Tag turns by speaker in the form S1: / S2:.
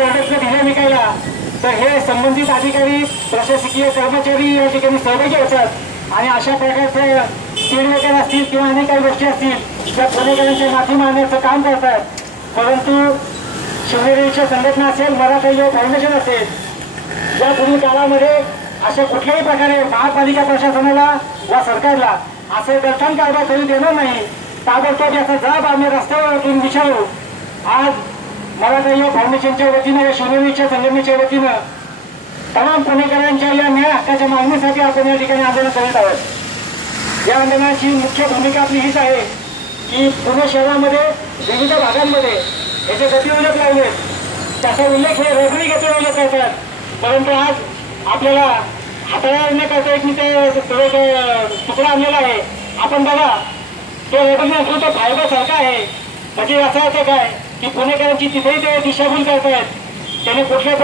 S1: प्रॉडक्टचा ढिला विकायला तर हे संबंधित अधिकारी प्रशासकीय कर्मचारी या ठिकाणी सहभागी होतात. आणि अशा प्रकारचे स्पीडब्रेकर असतील किंवा अनेक काही गोष्टी असतील त्या पुणेकरांच्या माफी मारण्याचं काम करतात. परंतु शिवनेरीच्या संघटना असेल मराठा युवा फाउंडेशन असेल या पुढील काळामध्ये अशा कुठल्याही प्रकारे महापालिका प्रशासनाला वा सरकारला असं दर्शन कारभार करू देणार नाही. ताबडतोब याचा जबाब आम्ही रस्त्यावरून विचारू. आज मराठा युवा फाउंडेशनच्या वतीनं या शिवनेरीच्या संघटनेच्या वतीनं तमाम पुणेकरांच्या या न्याय हक्काच्या मागणीसाठी आपण या ठिकाणी आंदोलन करीत आहोत. या आंदोलनाची मुख्य भूमिका आपली हीच आहे की पुणे शहरामध्ये विविध भागांमध्ये याचे गतिरोधक लावले. त्याचा उल्लेख हे रेफरी उल्लेख करतात परंतु आज आपल्याला हाताळा करता एक मी ते तुकडा आणलेला आहे. आपण बघा तो रोखणी असून तो फायदा सारखा आहे. म्हणजे असं असं काय की पुणेकरांची तिथेही ते दिशाभूल करतायत. त्याने कुठल्या